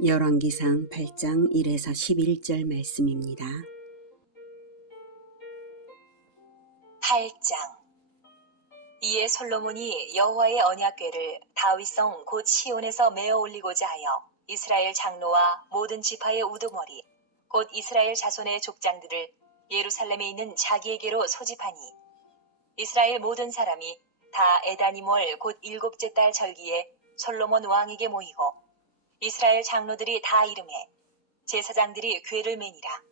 열왕기상 8장 1에서 11절 말씀입니다. 8장. 이에 솔로몬이 여호와의 언약궤를 다윗성 곧 시온에서 메어 올리고자 하여 이스라엘 장로와 모든 지파의 우두머리 곧 이스라엘 자손의 족장들을 예루살렘에 있는 자기에게로 소집하니 이스라엘 모든 사람이 다 에다니몰 곧 일곱째 달 절기에 솔로몬 왕에게 모이고 이스라엘 장로들이 다 이름해 제사장들이 궤를 매니라.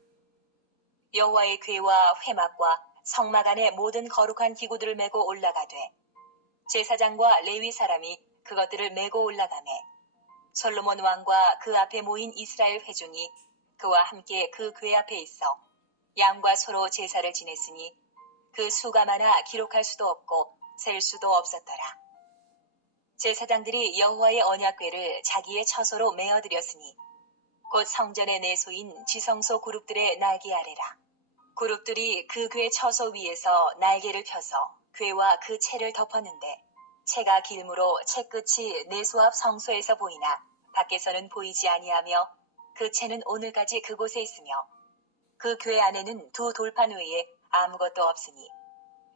여호와의 궤와 회막과 성막 안에 모든 거룩한 기구들을 메고 올라가되 제사장과 레위 사람이 그것들을 메고 올라가매 솔로몬 왕과 그 앞에 모인 이스라엘 회중이 그와 함께 그 궤 앞에 있어 양과 소로 제사를 지냈으니 그 수가 많아 기록할 수도 없고 셀 수도 없었더라. 제사장들이 여호와의 언약궤를 자기의 처소로 메어드렸으니 곧 성전의 내소인 지성소 그룹들의 날개 아래라. 그룹들이 그 궤 처소 위에서 날개를 펴서 궤와 그 채를 덮었는데 채가 길므로 채 끝이 내소 앞 성소에서 보이나 밖에서는 보이지 아니하며 그 채는 오늘까지 그곳에 있으며 그 궤 안에는 두 돌판 외에 아무것도 없으니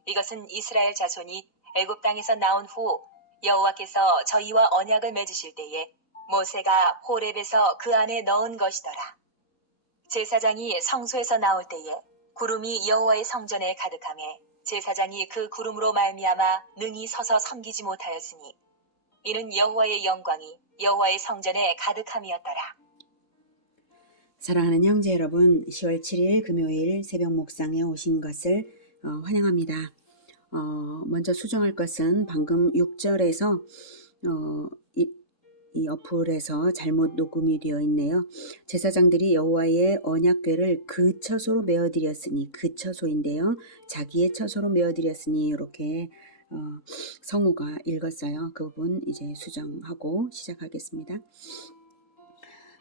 이것은 이스라엘 자손이 애굽 땅에서 나온 후 여호와께서 저희와 언약을 맺으실 때에 모세가 호렙에서 그 안에 넣은 것이더라. 제사장이 성소에서 나올 때에 구름이 여호와의 성전에 가득하매 제사장이 그 구름으로 말미암아 능히 서서 섬기지 못하였으니 이는 여호와의 영광이 여호와의 성전에 가득함이었더라. 사랑하는 형제 여러분, 10월 7일 금요일 새벽 묵상에 오신 것을 환영합니다. 먼저 수정할 것은 방금 6절에서 이 어플에서 잘못 녹음이 되어 있네요. 제사장들이 여호와의 언약궤를 그 처소로 메어드렸으니, 그 처소인데요. 자기의 처소로 메어드렸으니 이렇게 성우가 읽었어요. 그 부분 이제 수정하고 시작하겠습니다.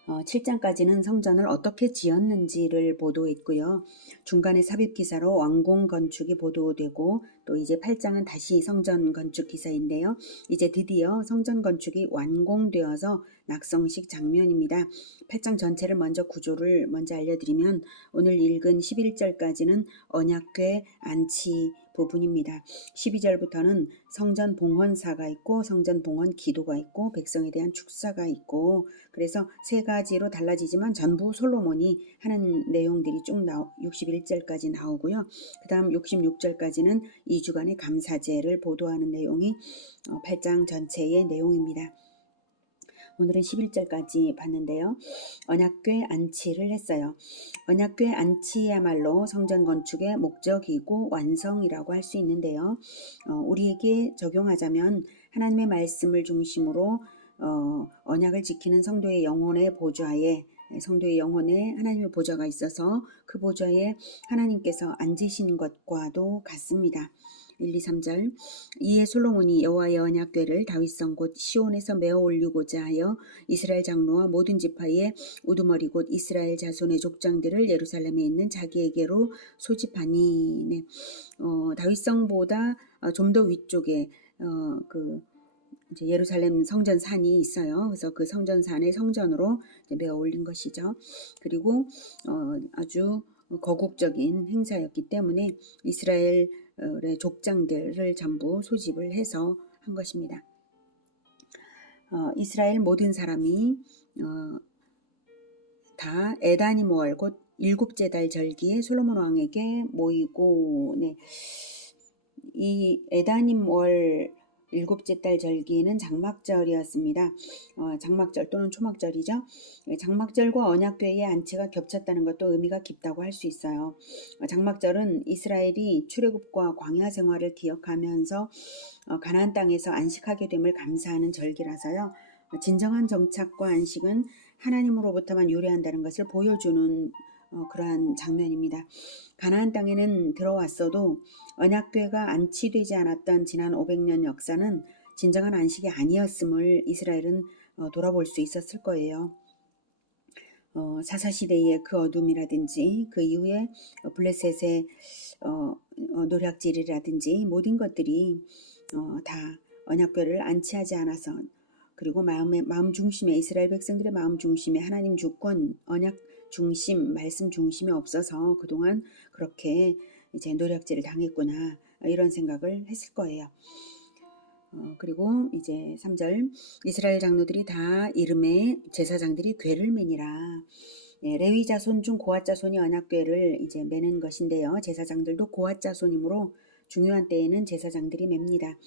7장까지는 성전을 어떻게 지었는지를 보도했고요. 중간에 삽입 기사로 왕궁 건축이 보도되고 또 이제 8장은 다시 성전 건축 기사인데요. 이제 드디어 성전 건축이 완공되어서 낙성식 장면입니다. 8장 전체를 먼저 구조를 먼저 알려드리면 오늘 읽은 11절까지는 언약궤 안치 부분입니다. 12절부터는 성전 봉헌사가 있고 성전 봉헌 기도가 있고 백성에 대한 축사가 있고 그래서 세 가지로 달라지지만 전부 솔로몬이 하는 내용들이 쭉 61절까지 나오고요. 그 다음 66절까지는 2주간의 감사제를 보도하는 내용이 8장 전체의 내용입니다. 오늘은 11절까지 봤는데요. 언약궤 안치를 했어요. 언약궤 안치야말로 성전 건축의 목적이고 완성이라고 할 수 있는데요. 우리에게 적용하자면 하나님의 말씀을 중심으로 언약을 지키는 성도의 영혼의 보좌에 성도의 영혼에 하나님의 보좌가 있어서 그 보좌에 하나님께서 앉으신 것과도 같습니다. 1, 2, 3절. 이에 솔로몬이 여호와의 언약궤를 다윗성 곧 시온에서 메어 올리고자 하여 이스라엘 장로와 모든 지파의 우두머리 곧 이스라엘 자손의 족장들을 예루살렘에 있는 자기에게로 소집하니. 네. 다윗성보다 좀 더 위쪽에 이제 예루살렘 성전산이 있어요. 그래서 그 성전산의 성전으로 메어 올린 것이죠. 그리고 아주 거국적인 행사였기 때문에 이스라엘의 족장들을 전부 소집을 해서 한 것입니다. 이스라엘 모든 사람이 다 에다니모얼 곧 일곱째 달 절기에 솔로몬 왕에게 모이고, 네. 이 에다니모얼 일곱째 달 절기는 장막절이었습니다. 장막절 또는 초막절이죠. 장막절과 언약궤의 안치가 겹쳤다는 것도 의미가 깊다고 할 수 있어요. 장막절은 이스라엘이 출애굽과 광야 생활을 기억하면서 가나안 땅에서 안식하게 됨을 감사하는 절기라서요. 진정한 정착과 안식은 하나님으로부터만 유래한다는 것을 보여주는 그러한 장면입니다. 가나안 땅에는 들어왔어도 언약궤가 안치되지 않았던 지난 500년 역사는 진정한 안식이 아니었음을 이스라엘은 돌아볼 수 있었을 거예요. 사사시대의 그 어둠이라든지 그 이후에 블레셋의 노략질이라든지 모든 것들이 다 언약궤를 안치하지 않아서 그리고 마음 중심에 이스라엘 백성들의 마음 중심에 하나님 주권, 언약 중심, 말씀 중심이 없어서 그동안 그렇게 이제 노략질을 당했구나 이런 생각을 했을 거예요. 그리고 이제 3절 이스라엘 장로들이 다 이름에 제사장들이 궤를 매니라. 예, 레위 자손 중 고핫 자손이 언약궤를 이제 매는 것인데요. 제사장들도 고핫 자손이므로 중요한 때에는 제사장들이 맵니다.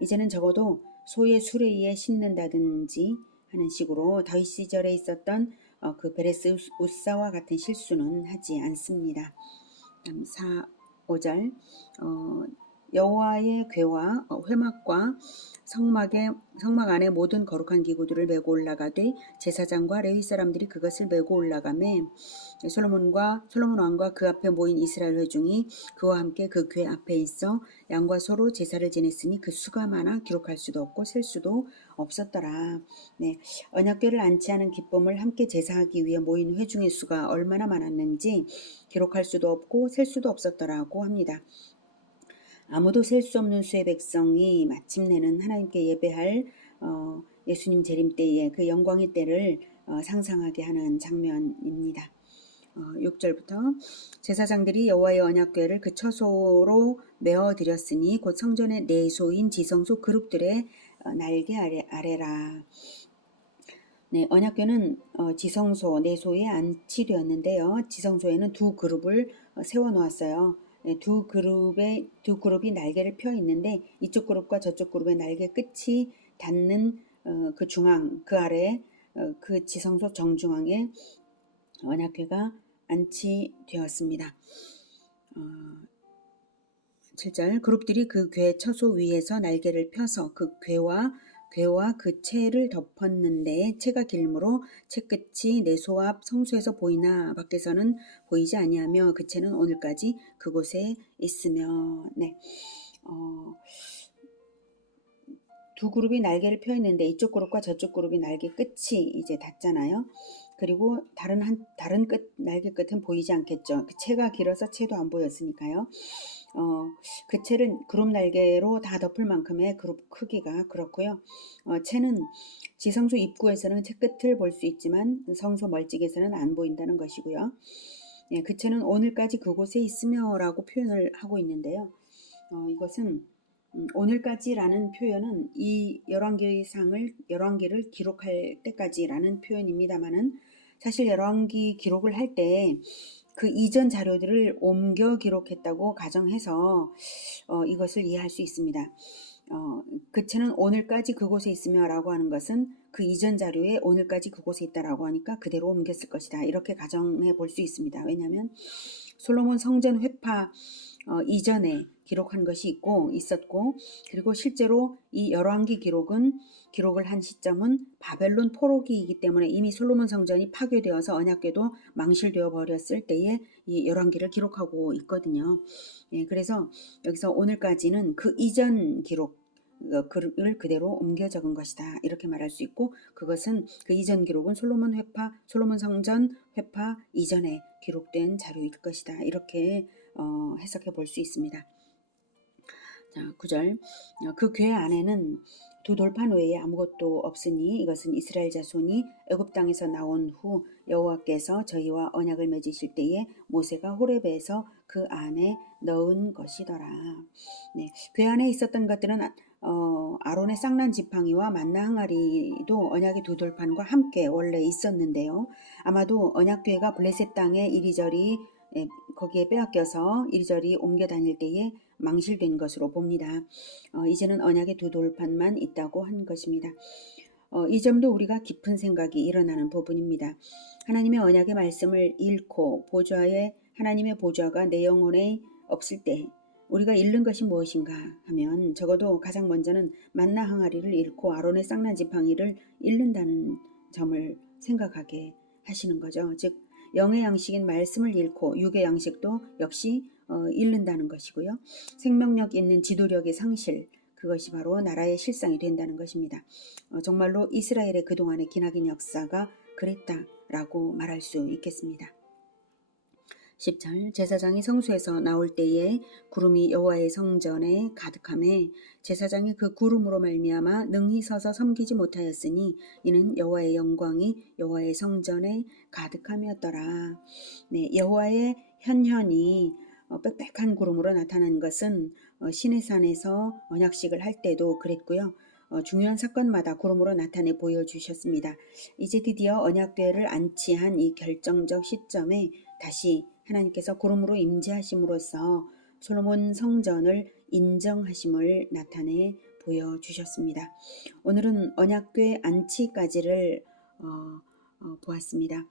이제는 적어도 소의 수레위에 싣는다든지 하는 식으로 다윗 시절에 있었던 그 베레스 우사와 같은 실수는 하지 않습니다. 다음 5절 여호와의 궤와 회막과 성막 안에 모든 거룩한 기구들을 메고 올라가되 제사장과 레위 사람들이 그것을 메고 올라가매 솔로몬 왕과 그 앞에 모인 이스라엘 회중이 그와 함께 그 궤 앞에 있어 양과 소로 제사를 지냈으니 그 수가 많아 기록할 수도 없고 셀 수도 없었더라. 네, 언약궤를 안치하는 기쁨을 함께 제사하기 위해 모인 회중의 수가 얼마나 많았는지 기록할 수도 없고 셀 수도 없었더라고 합니다. 아무도 셀 수 없는 수의 백성이 마침내는 하나님께 예배할 예수님 재림 때의 그 영광의 때를 상상하게 하는 장면입니다. 6절부터 제사장들이 여호와의 언약궤를 그 처소로 메어 드렸으니 곧 성전의 내소인 지성소 그룹들의 날개 아래라. 네, 언약궤는 지성소 내소에 안치되었는데요. 지성소에는 두 그룹을 세워 놓았어요. 네, 두 그룹이 날개를 펴 있는데 이쪽 그룹과 저쪽 그룹의 날개 끝이 닿는 그 중앙 그 아래 그 지성소 정중앙에 언약궤가 안치되었습니다. 7절 그룹들이 그 궤 처소 위에서 날개를 펴서 그 궤와 그 채를 덮었는데 채가 길므로 채 끝이 내소 앞 성소에서 보이나 밖에서는 보이지 아니하며 그 채는 오늘까지 그곳에 있으며. 네. 두 그룹이 날개를 펴 있는데 이쪽 그룹과 저쪽 그룹이 날개 끝이 이제 닿잖아요. 그리고 다른 끝 날개 끝은 보이지 않겠죠. 그 채가 길어서 채도 안 보였으니까요. 그 채를 그룹 날개로 다 덮을 만큼의 그룹 크기가 그렇고요. 채는 지성소 입구에서는 채 끝을 볼 수 있지만 성소 멀찍에서는 안 보인다는 것이고요. 예, 그 채는 오늘까지 그곳에 있으며라고 표현을 하고 있는데요. 이것은 오늘까지라는 표현은 이 열왕기를 기록할 때까지라는 표현입니다만은 사실 열왕기 기록을 할 때 그 이전 자료들을 옮겨 기록했다고 가정해서 이것을 이해할 수 있습니다. 그 채는 오늘까지 그곳에 있으며라고 하는 것은 그 이전 자료에 오늘까지 그곳에 있다라고 하니까 그대로 옮겼을 것이다. 이렇게 가정해 볼 수 있습니다. 왜냐하면 솔로몬 성전 회파 이전에 기록한 것이 있었고 그리고 실제로 이 열왕기 기록을 한 시점은 바벨론 포로기이기 때문에 이미 솔로몬 성전이 파괴되어서 언약궤도 망실되어 버렸을 때에 이 열왕기를 기록하고 있거든요. 예, 그래서 여기서 오늘까지는 그 이전 글을 그대로 옮겨 적은 것이다. 이렇게 말할 수 있고 그것은 그 이전 기록은 솔로몬 성전 회파 이전에 기록된 자료일 것이다. 이렇게 해석해 볼 수 있습니다. 자, 9절 그 궤 안에는 두 돌판 외에 아무것도 없으니 이것은 이스라엘 자손이 애굽 땅에서 나온 후 여호와께서 저희와 언약을 맺으실 때에 모세가 호렙에서 그 안에 넣은 것이더라. 네, 궤 안에 있었던 것들은 아론의 쌍난 지팡이와 만나 항아리도 언약의 두 돌판과 함께 원래 있었는데요. 아마도 언약궤가 블레셋 땅에 이리저리 거기에 빼앗겨서 이리저리 옮겨 다닐 때에 망실된 것으로 봅니다. 이제는 언약의 두 돌판만 있다고 한 것입니다. 이 점도 우리가 깊은 생각이 일어나는 부분입니다. 하나님의 언약의 말씀을 잃고 하나님의 보좌가 내 영혼에 없을 때 우리가 잃는 것이 무엇인가 하면 적어도 가장 먼저는 만나 항아리를 잃고 아론의 쌍난 지팡이를 잃는다는 점을 생각하게 하시는 거죠. 즉 영의 양식인 말씀을 잃고 육의 양식도 역시 잃는다는 것이고요. 생명력 있는 지도력의 상실, 그것이 바로 나라의 실상이 된다는 것입니다. 정말로 이스라엘의 그동안의 기나긴 역사가 그랬다라고 말할 수 있겠습니다. 10절 제사장이 성소에서 나올 때에 구름이 여호와의 성전에 가득하매 제사장이 그 구름으로 말미암아 능히 서서 섬기지 못하였으니 이는 여호와의 영광이 여호와의 성전에 가득함이었더라. 네, 여호와의 현현이 빽빽한 구름으로 나타난 것은 시내산에서 언약식을 할 때도 그랬고요. 중요한 사건마다 구름으로 나타내 보여주셨습니다. 이제 드디어 언약궤를 안치한 이 결정적 시점에 다시 하나님께서 구름으로 임재하심으로써 솔로몬 성전을 인정하심을 나타내 보여주셨습니다. 오늘은 언약궤 안치까지를 보았습니다.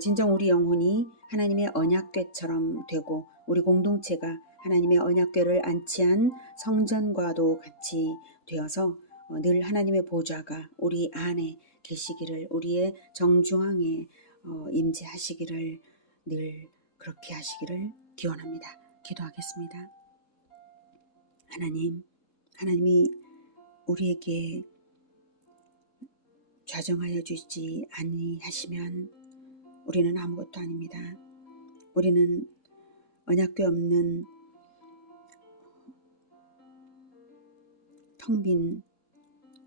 진정 우리 영혼이 하나님의 언약궤처럼 되고 우리 공동체가 하나님의 언약궤를 안치한 성전과도 같이 되어서 늘 하나님의 보좌가 우리 안에 계시기를, 우리의 정중앙에 임재하시기를, 늘 그렇게 하시기를 기원합니다. 기도하겠습니다. 하나님이 우리에게 좌정하여 주지 아니하시면 우리는 아무것도 아닙니다. 우리는 언약궤 없는 텅 빈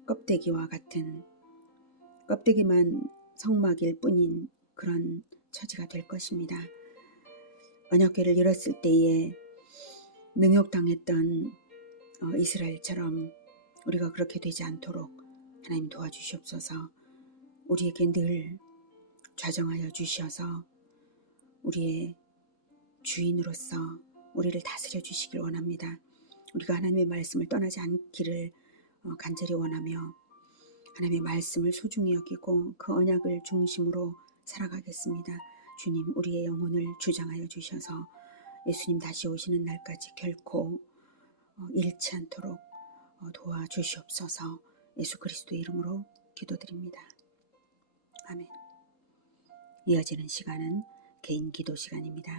껍데기와 같은, 껍데기만 성막일 뿐인 그런 처지가 될 것입니다. 언약궤를 잃었을 때에 능욕당했던 이스라엘처럼 우리가 그렇게 되지 않도록 하나님 도와주시옵소서. 우리에게 늘 좌정하여 주셔서 우리의 주인으로서 우리를 다스려 주시길 원합니다. 우리가 하나님의 말씀을 떠나지 않기를 간절히 원하며 하나님의 말씀을 소중히 여기고 그 언약을 중심으로 살아가겠습니다. 주님, 우리의 영혼을 주장하여 주셔서 예수님 다시 오시는 날까지 결코 잃지 않도록 도와주시옵소서. 예수 그리스도의 이름으로 기도드립니다. 아멘. 이어지는 시간은 개인 기도 시간입니다.